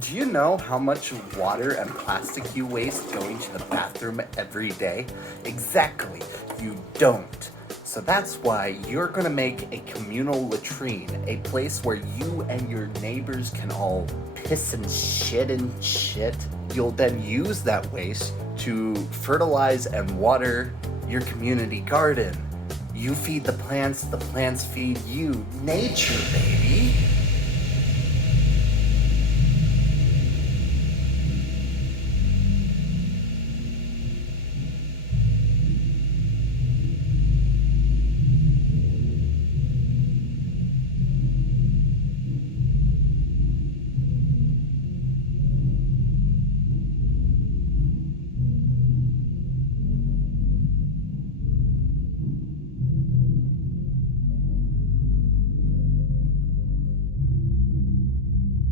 Do you know how much water and plastic you waste going to the bathroom every day? Exactly, you don't. So that's why you're gonna make a communal latrine, a place where you and your neighbors can all piss and shit. You'll then use that waste to fertilize and water your community garden. You feed the plants feed you. Nature, baby.